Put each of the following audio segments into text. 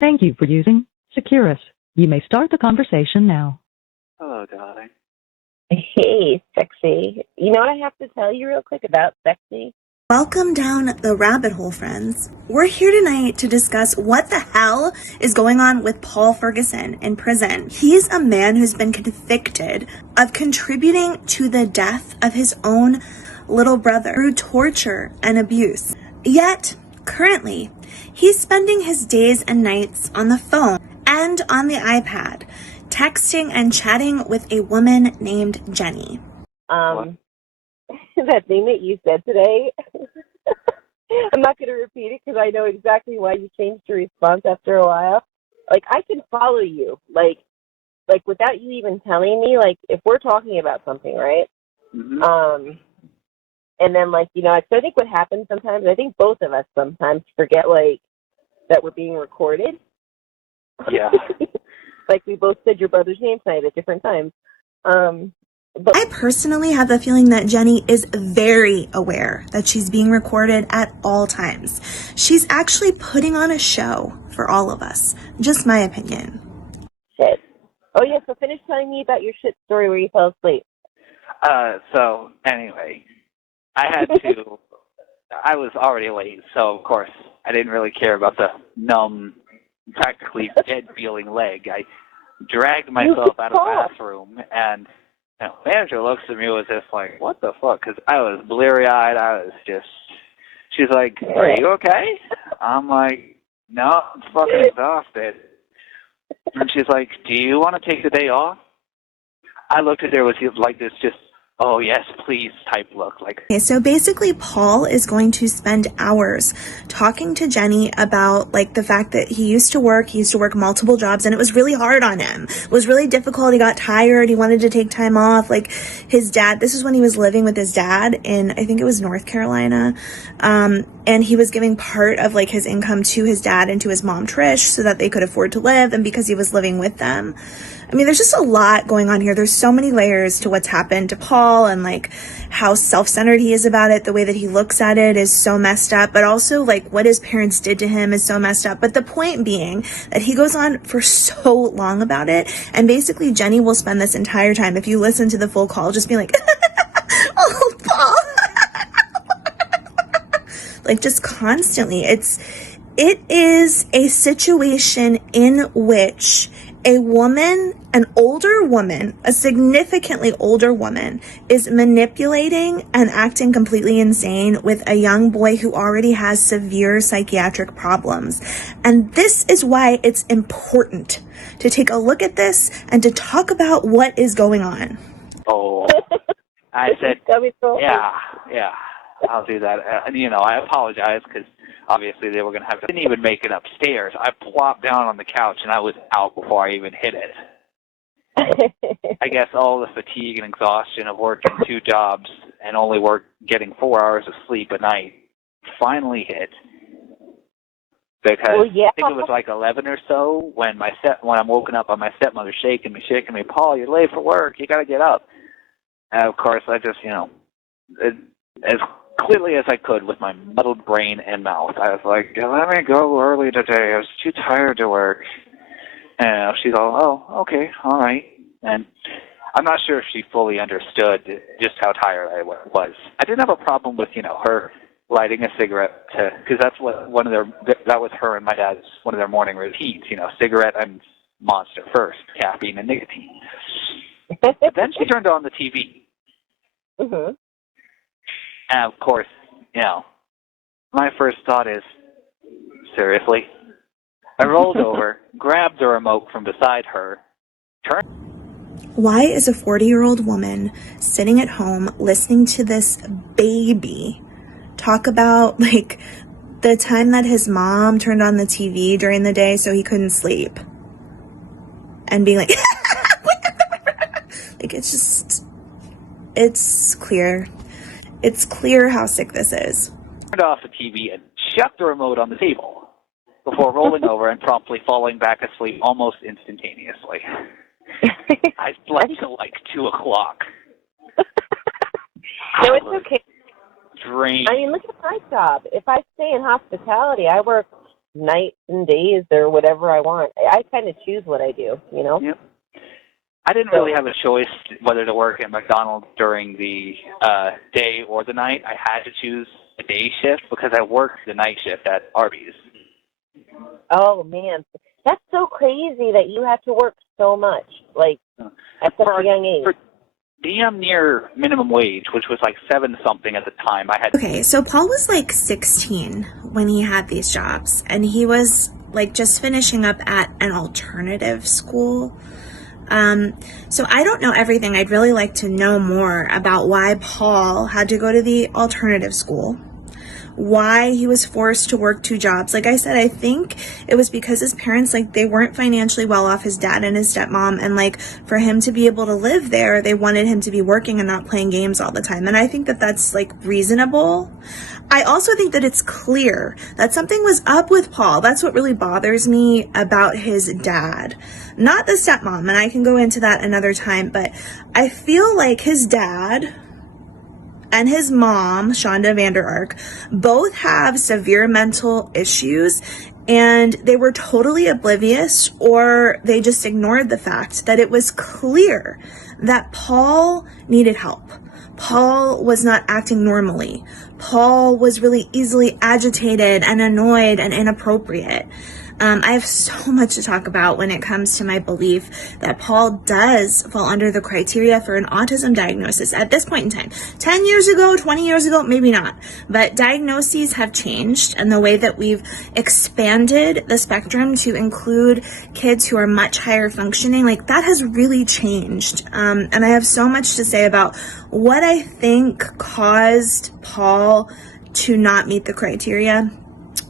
Thank you for using Securus. You may start the conversation now. Hello, darling. Hey, sexy. You know what I have to tell you real quick about sexy? Welcome down the rabbit hole, friends. We're here tonight to discuss what the hell is going on with Paul Ferguson in prison. He's a man who's been convicted of contributing to the death of his own little brother through torture and abuse. Yet, currently, he's spending his days and nights on the phone and on the iPad, texting and chatting with a woman named Jenny. That thing that you said today, I'm not going to repeat it because I know exactly why you changed your response after a while. Like, I can follow you. Like without you even telling me, like, if we're talking about something, right? Mm-hmm. And then, like, you know, so I think what happens sometimes, I think both of us sometimes forget, like, that we're being recorded. Yeah. Like, we both said your brother's name tonight at different times. But I personally have the feeling that Jenny is very aware that she's being recorded at all times. She's actually putting on a show for all of us. Just my opinion. shit. Oh, yeah, so finish telling me about your shit story where you fell asleep. So, anyway, I was already late, so of course I didn't really care about the numb, practically dead-feeling leg. I dragged myself out of the bathroom, and the manager looks at me with this, like, what the fuck? Because I was bleary-eyed. She's like, are you okay? I'm like, no, I'm fucking exhausted. And she's like, do you want to take the day off? I looked at her with like this just, oh, yes, please type look. Okay, so basically Paul is going to spend hours talking to Jenny about, like, the fact that he used to work multiple jobs, and it was really hard on him. It was really difficult. He got tired. He wanted to take time off. Like, his dad, this is when he was living with his dad in, I think it was North Carolina. And he was giving part of, like, his income to his dad and to his mom, Trish, so that they could afford to live, and because he was living with them. I mean, there's just a lot going on here. There's so many layers to what's happened to Paul, and, like, how self-centered he is about it. The way that he looks at it is so messed up, but also, like, what his parents did to him is so messed up. But the point being that he goes on for so long about it, and basically Jenny will spend this entire time, if you listen to the full call, just be like, oh, Paul. Like, just constantly. It is a situation in which a woman, an older woman, a significantly older woman, is manipulating and acting completely insane with a young boy who already has severe psychiatric problems. And this is why it's important to take a look at this and to talk about what is going on. Oh, I said, yeah, I'll do that. And, you know, I apologize because obviously they were going to have to. I didn't even make it upstairs. I plopped down on the couch and I was out before I even hit it. I guess all the fatigue and exhaustion of working 2 jobs and only getting 4 hours of sleep a night finally hit. Because I think it was like 11 or so when I'm woken up by my stepmother shaking me, Paul, you're late for work. You got to get up. And of course, I just, you know, as clearly as I could with my muddled brain and mouth, I was like, let me go early today. I was too tired to work. And she's all, oh, okay, all right. And I'm not sure if she fully understood just how tired I was. I didn't have a problem with, you know, her lighting a cigarette, because that's what that was her and my dad's one of their morning routines, you know, cigarette and Monster first, caffeine and nicotine. But then she turned on the TV. Mm-hmm. And of course, you know, my first thought is, seriously? I rolled over, grabbed the remote from beside her, turned. Why is a 40-year-old woman sitting at home listening to this baby talk about, like, the time that his mom turned on the TV during the day so he couldn't sleep. And being like, like, it's clear. It's clear how sick this is. Turned off the TV and shut the remote on the table before rolling over and promptly falling back asleep almost instantaneously. I slept till like 2 o'clock. No, it's okay. Drained. I mean, look at my job. If I stay in hospitality, I work nights and days or whatever I want. I kind of choose what I do, you know? Yep. I didn't really have a choice whether to work at McDonald's during the day or the night. I had to choose a day shift because I worked the night shift at Arby's. Oh, man. That's so crazy that you have to work so much, like, at such a young age. For damn near minimum wage, which was like 7-something at the time. Okay, so Paul was like 16 when he had these jobs, and he was like just finishing up at an alternative school. So I don't know everything. I'd really like to know more about why Paul had to go to the alternative school, why he was forced to work 2 jobs. Like I said, I think it was because his parents, like, they weren't financially well off, his dad and his stepmom, and like for him to be able to live there, they wanted him to be working and not playing games all the time. And I think that that's like reasonable. I also think that it's clear that something was up with Paul. That's what really bothers me about his dad, not the stepmom. And I can go into that another time, but I feel like his dad and his mom, Shonda Vander Ark, both have severe mental issues, and they were totally oblivious, or they just ignored the fact that it was clear that Paul needed help. Paul was not acting normally. Paul was really easily agitated and annoyed and inappropriate. I have so much to talk about when it comes to my belief that Paul does fall under the criteria for an autism diagnosis at this point in time. 10 years ago, 20 years ago, maybe not. But diagnoses have changed, and the way that we've expanded the spectrum to include kids who are much higher functioning, like, that has really changed. And I have so much to say about what I think caused Paul to not meet the criteria.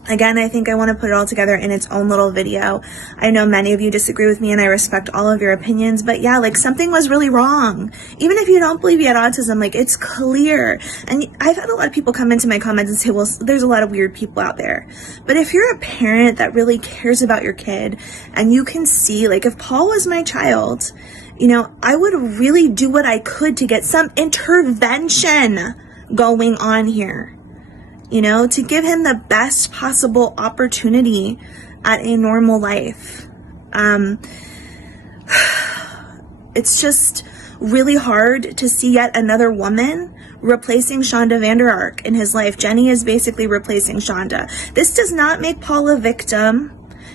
Again, I think I want to put it all together in its own little video. I know many of you disagree with me, and I respect all of your opinions, but yeah, like, something was really wrong. Even if you don't believe he had autism, like, it's clear. And I've had a lot of people come into my comments and say, well, there's a lot of weird people out there. But if you're a parent that really cares about your kid, and you can see, like, if Paul was my child, you know, I would really do what I could to get some intervention going on here. You know, to give him the best possible opportunity at a normal life. It's just really hard to see yet another woman replacing Shonda Vander Ark in his life. Jenny is basically replacing Shonda. This does not make Paul a victim.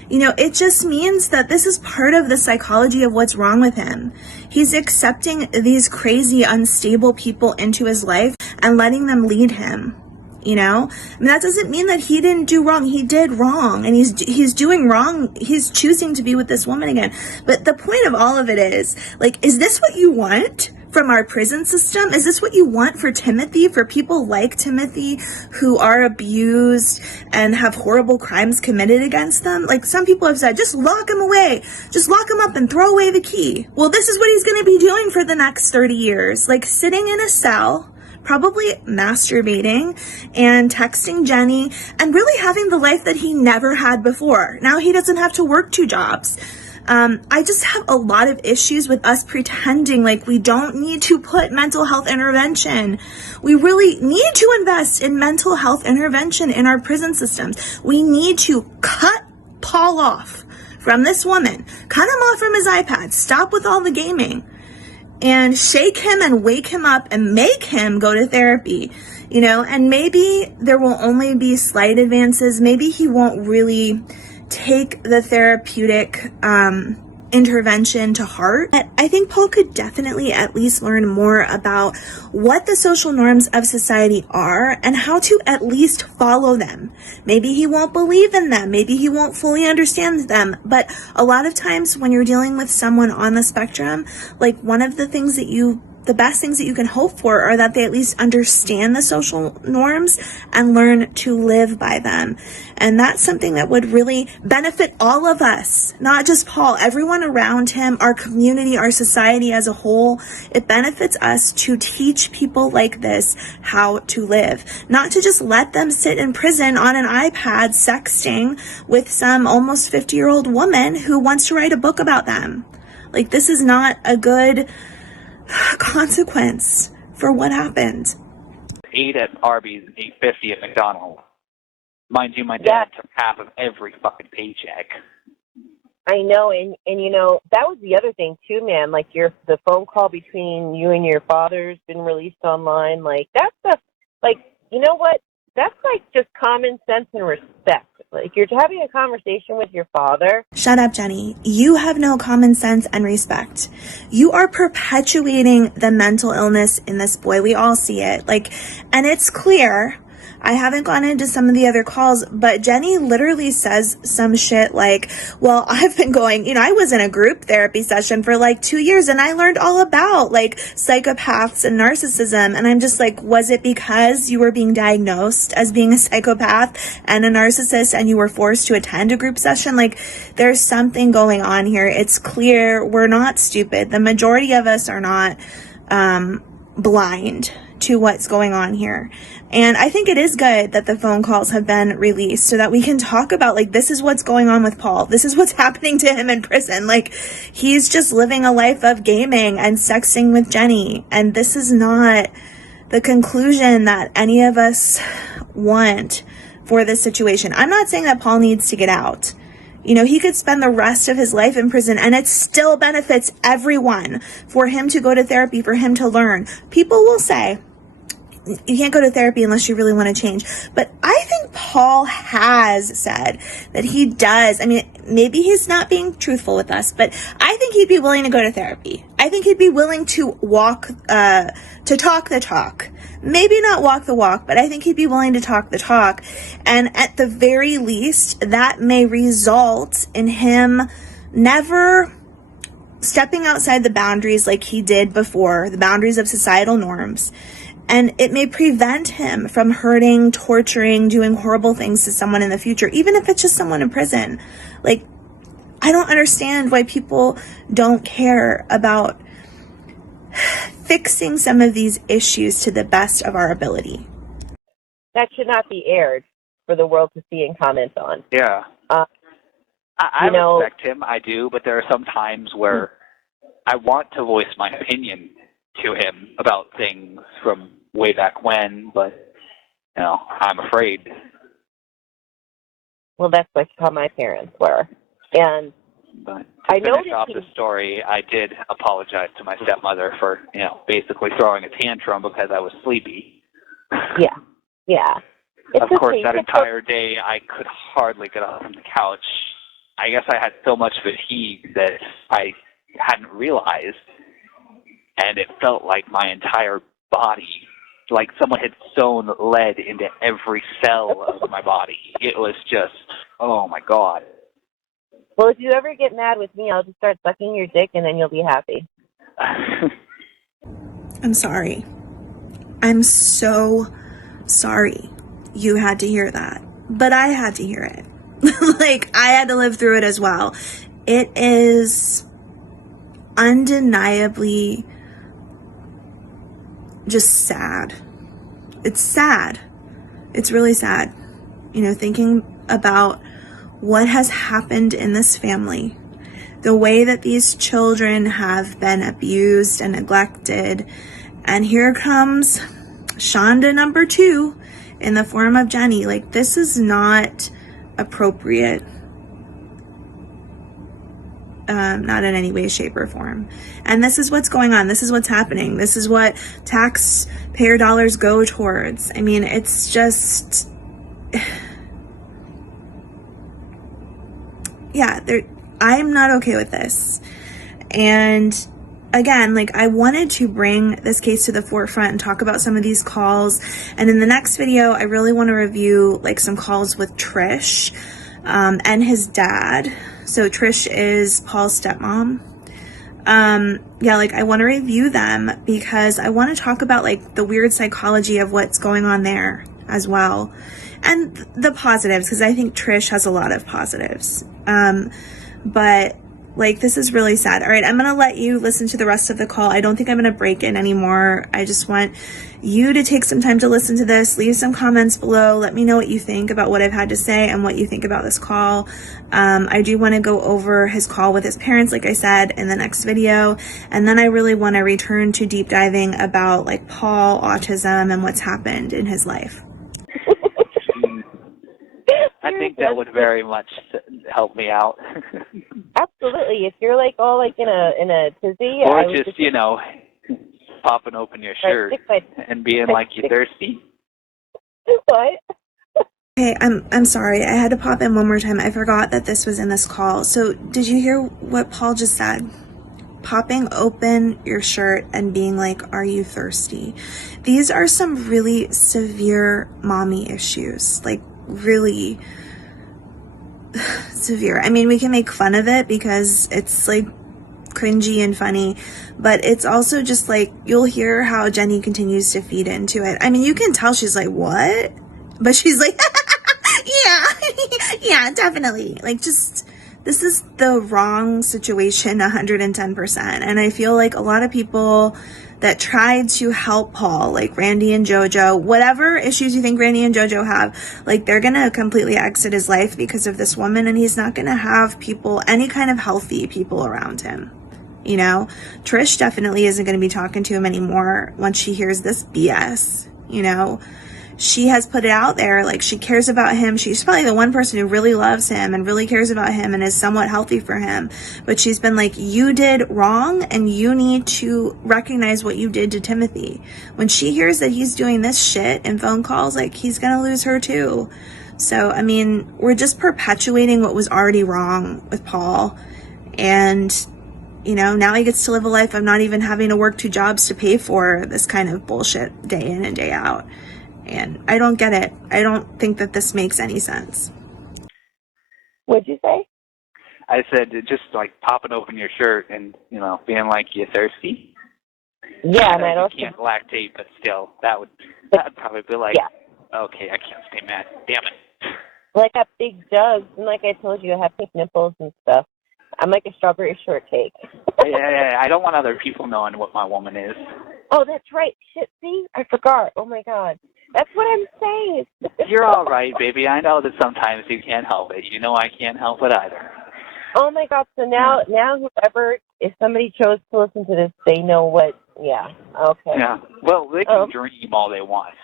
You know, it just means that this is part of the psychology of what's wrong with him. He's accepting these crazy, unstable people into his life and letting them lead him. You know, I mean, that doesn't mean that he didn't do wrong. He did wrong, and he's doing wrong. He's choosing to be with this woman again. But the point of all of it is, like, is this what you want from our prison system? Is this what you want for Timothy, for people like Timothy who are abused and have horrible crimes committed against them? Like, some people have said, just lock him away. Just lock him up and throw away the key. Well, this is what he's going to be doing for the next 30 years. Like, sitting in a cell, probably masturbating and texting Jenny and really having the life that he never had before. Now he doesn't have to work 2 jobs. I just have a lot of issues with us pretending like we don't need to put mental health intervention. We really need to invest in mental health intervention in our prison systems. We need to cut Paul off from this woman. Cut him off from his iPad. Stop with all the gaming. And shake him and wake him up and make him go to therapy, you know, and maybe there will only be slight advances. Maybe he won't really take the therapeutic intervention to heart. But I think Paul could definitely at least learn more about what the social norms of society are and how to at least follow them. Maybe he won't believe in them. Maybe he won't fully understand them. But a lot of times when you're dealing with someone on the spectrum, like, one of the things that you the best things that you can hope for are that they at least understand the social norms and learn to live by them. And that's something that would really benefit all of us, not just Paul, everyone around him, our community, our society as a whole. It benefits us to teach people like this how to live, not to just let them sit in prison on an iPad sexting with some almost 50-year-old woman who wants to write a book about them. Like, this is not a good consequence for what happened. 8 at Arby's and 8.50 at McDonald's. Mind you, my dad took half of every fucking paycheck. I know, and you know, that was the other thing too, man. Like, the phone call between you and your father's been released online. Like, that stuff, like, you know what? That's like just common sense and respect. Like, you're having a conversation with your father. Shut up, Jenny. You have no common sense and respect. You are perpetuating the mental illness in this boy. We all see it. Like, and it's clear. I haven't gone into some of the other calls, but Jenny literally says some shit like, well, I've been going, you know, I was in a group therapy session for like 2 years and I learned all about like psychopaths and narcissism. And I'm just like, was it because you were being diagnosed as being a psychopath and a narcissist and you were forced to attend a group session? Like, there's something going on here. It's clear we're not stupid. The majority of us are not blind to what's going on here. And I think it is good that the phone calls have been released so that we can talk about, like, this is what's going on with Paul. This is what's happening to him in prison. Like, he's just living a life of gaming and sexting with Jenny. And this is not the conclusion that any of us want for this situation. I'm not saying that Paul needs to get out. You know, he could spend the rest of his life in prison and it still benefits everyone for him to go to therapy, for him to learn. People will say, you can't go to therapy unless you really want to change. But I think Paul has said that he does. I mean, maybe he's not being truthful with us, but I think he'd be willing to go to therapy. I think he'd be willing to to talk the talk. Maybe not walk the walk, but I think he'd be willing to talk the talk. And at the very least, that may result in him never stepping outside the boundaries like he did before, the boundaries of societal norms. And it may prevent him from hurting, torturing, doing horrible things to someone in the future, even if it's just someone in prison. Like, I don't understand why people don't care about fixing some of these issues to the best of our ability. That should not be aired for the world to see and comment on. Yeah. I respect him, I do, but there are some times where I want to voice my opinion to him about things from way back when, but, you know, I'm afraid. Well, that's like how my parents were. And but I to finish off the story, I did apologize to my stepmother for, you know, basically throwing a tantrum because I was sleepy. Yeah. Of course, that entire day, I could hardly get up from the couch. I guess I had so much fatigue that I hadn't realized, and it felt like my entire body, like someone had sewn lead into every cell of my body. It was just, oh my God. Well, if you ever get mad with me, I'll just start sucking your dick and then you'll be happy. I'm sorry. I'm so sorry you had to hear that. But I had to hear it. Like, I had to live through it as well. It is undeniably just sad. It's sad. It's really sad. You know, thinking about what has happened in this family, the way that these children have been abused and neglected. And here comes Shonda number 2 in the form of Jenny. Like, this is not appropriate. Not in any way, shape, or form. And this is what's going on. This is what's happening. This is what taxpayer dollars go towards. I mean, it's just... yeah, I'm not okay with this. And again, like, I wanted to bring this case to the forefront and talk about some of these calls. And in the next video, I really want to review like some calls with Trish and his dad. So Trish is Paul's stepmom. yeah, like I want to review them because I want to talk about like the weird psychology of what's going on there as well. And the positives, because I think Trish has a lot of positives. But like, this is really sad. All right, I'm going to let you listen to the rest of the call. I don't think I'm going to break in anymore. I just want you to take some time to listen to this. Leave some comments below. Let me know what you think about what I've had to say and what you think about this call. I do want to go over his call with his parents, like I said, in the next video. And then I really want to return to deep diving about like Paul, autism, and what's happened in his life. I think that would very much help me out. Absolutely. If you're like all like in a tizzy, or just popping open your shirt and being like, you thirsty? What? Okay, I'm sorry. I had to pop in one more time. I forgot that this was in this call. So did you hear what Paul just said? Popping open your shirt and being like, are you thirsty? These are some really severe mommy issues. Like, really severe. I mean, we can make fun of it because it's like cringy and funny, but it's also just like, you'll hear how Jenny continues to feed into it. I mean, you can tell she's like, what? But she's like, yeah, yeah, definitely. Like, just, this is the wrong situation 110%. And I feel like a lot of people that tried to help Paul, like Randy and JoJo, whatever issues you think Randy and JoJo have, like they're gonna completely exit his life because of this woman, and he's not gonna have people, any kind of healthy people around him. You know, Trish definitely isn't gonna be talking to him anymore once she hears this BS, you know. She has put it out there, like she cares about him. She's probably the one person who really loves him and really cares about him and is somewhat healthy for him. But she's been like, you did wrong and you need to recognize what you did to Timothy. When she hears that he's doing this shit in phone calls, like he's gonna lose her too. So, I mean, we're just perpetuating what was already wrong with Paul. And, you know, now he gets to live a life of not even having to work 2 jobs to pay for this kind of bullshit day in and day out. And I don't get it. I don't think that this makes any sense. What'd you say? I said just like popping open your shirt and, being like, you thirsty? Yeah, and I don't can't lactate, but still, that'd probably be like, okay, I can't stay mad. Damn it. Like I got big jugs, and like I told you, I have pink nipples and stuff. I'm like a strawberry shortcake. yeah, I don't want other people knowing what my woman is. Oh, that's right. Shit, see? I forgot. Oh, my God. That's what I'm saying. You're all right, baby. I know that sometimes you can't help it. You know I can't help it either. Oh, my God. So now whoever, if somebody chose to listen to this, they know what, okay. Yeah, well, they can dream all they want.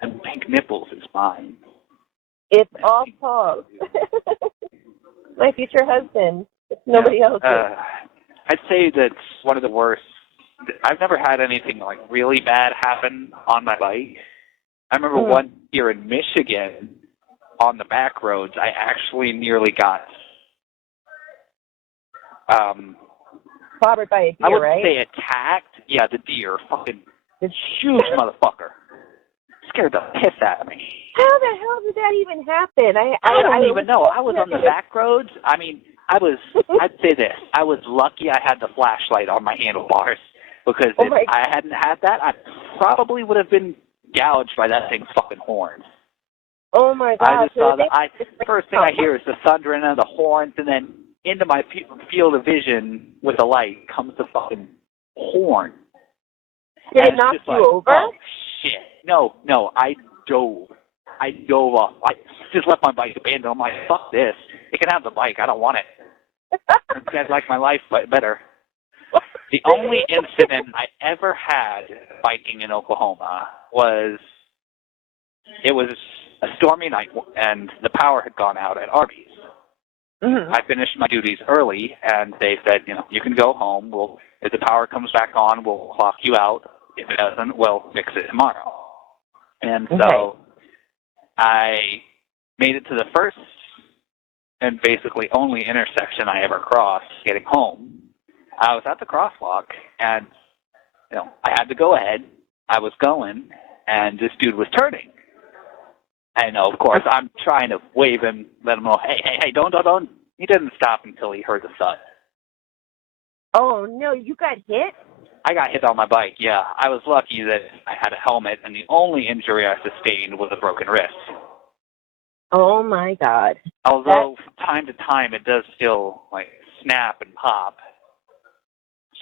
And pink nipples is fine. It's all Paul. My future husband. It's nobody else. I'd say that's one of the worst. I've never had anything like really bad happen on my bike. I remember one year in Michigan on the back roads, I actually nearly got clobbered by a deer, I wouldn't right? say attacked. Yeah, the deer. Fucking this huge motherfucker. Scared the piss out of me. How the hell did that even happen? I don't even know. I was on the back roads. I mean, I'd say this. I was lucky I had the flashlight on my handlebars, because if I hadn't had that, I probably would have been gouged by that thing's fucking horns. Oh, my God. I just saw the first thing I hear is the thundering of the horns, and then into my field of vision with the light comes the fucking horn. Did it knock you over? Oh, shit. No, I dove off. I just left my bike abandoned. I'm like, fuck this. It can have the bike. I don't want it. I'd like my life better. The only incident I ever had biking in Oklahoma was a stormy night, and the power had gone out at Arby's. Mm-hmm. I finished my duties early, and they said, you can go home. If the power comes back on, we'll clock you out. If it doesn't, we'll fix it tomorrow. And so I made it to the first and basically only intersection I ever crossed getting home. I was at the crosswalk, and I had to go ahead. I was going, and this dude was turning. And of course, I'm trying to wave him, let him know, hey, don't. He didn't stop until he heard the thud. Oh, no, you got hit? I got hit on my bike, yeah. I was lucky that I had a helmet, and the only injury I sustained was a broken wrist. Oh, my God. Although, from time to time, it does still, like, snap and pop.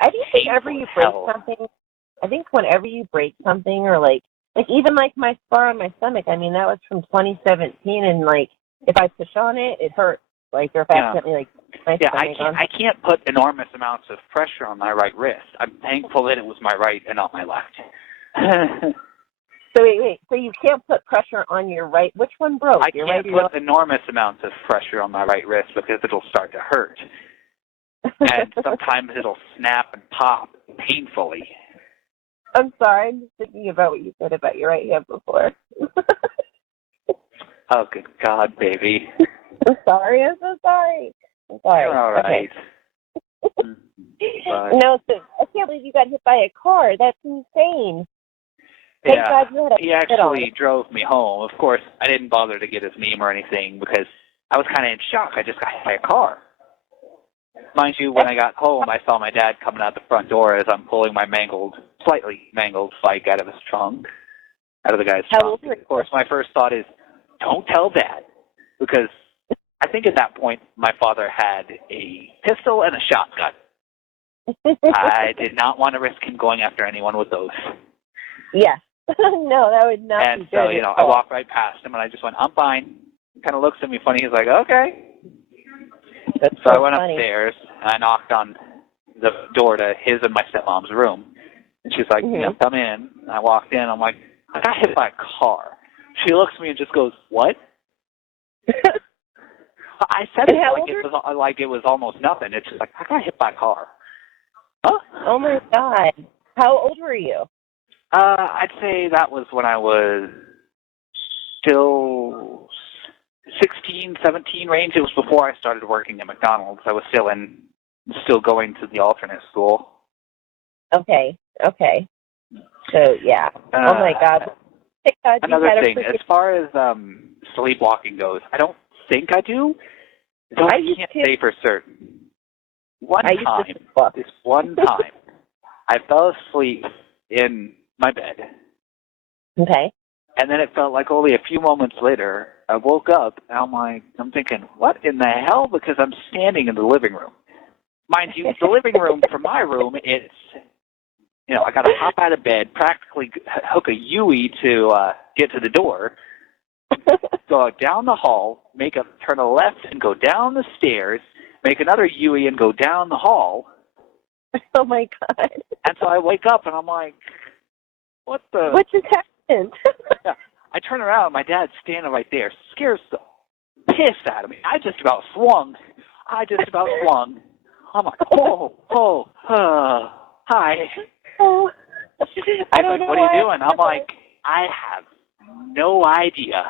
I think whenever you break something, or, like even, like, my scar on my stomach, I mean, that was from 2017, and, like, if I push on it, it hurts. Like, or if I accidentally, like, my stomach on. I can't put enormous amounts of pressure on my right wrist. I'm thankful that it was my right and not my left. So wait. So you can't put pressure on your right. Which one broke? I can't put enormous amounts of pressure on my right wrist because it'll start to hurt. And sometimes it'll snap and pop painfully. I'm sorry. I'm just thinking about what you said about your right hand before. Oh, good God, baby. I'm sorry. I'm so sorry. I'm sorry. You're all right. Okay. No, so I can't believe you got hit by a car. That's insane. Thank God you had he actually drove me home. Of course, I didn't bother to get his name or anything because I was kind of in shock. I just got hit by a car. Mind you, when I got home, I saw my dad coming out the front door as I'm pulling my slightly mangled bike out of the guy's trunk. Of course, my first thought is, don't tell Dad, because I think at that point my father had a pistol and a shotgun. I did not want to risk him going after anyone with those. Yeah. No, that would not be good. And so, I walked right past him and I just went, I'm fine. He kind of looks at me funny. He's like, okay. So I went upstairs and I knocked on the door to his and my stepmom's room. And she's like, come in. And I walked in. I'm like, I got hit by a car. She looks at me and just goes, what? I said it like it was almost nothing. It's just like, I got hit by a car. Huh? Oh, my God. How old were you? I'd say that was when I was still 16, 17 range. It was before I started working at McDonald's. I was still going to the alternate school. Okay. So, yeah. Oh, my God. Another thing, as far as sleepwalking goes, I don't think I do. Though I can't say for certain. One time, I fell asleep in my bed. Okay. And then it felt like only a few moments later, I woke up, and I'm thinking, what in the hell? Because I'm standing in the living room. Mind you, the living room from my room, it's, I got to hop out of bed, practically hook a Yui to get to the door, go down the hall, turn a left and go down the stairs, make another Yui and go down the hall. Oh, my God. And so I wake up, and I'm like, what just happened? Yeah. I turn around, my dad's standing right there, scares the piss out of me. I just about swung. I'm like, hi. Oh. I don't know what are you doing? I'm like, I have no idea.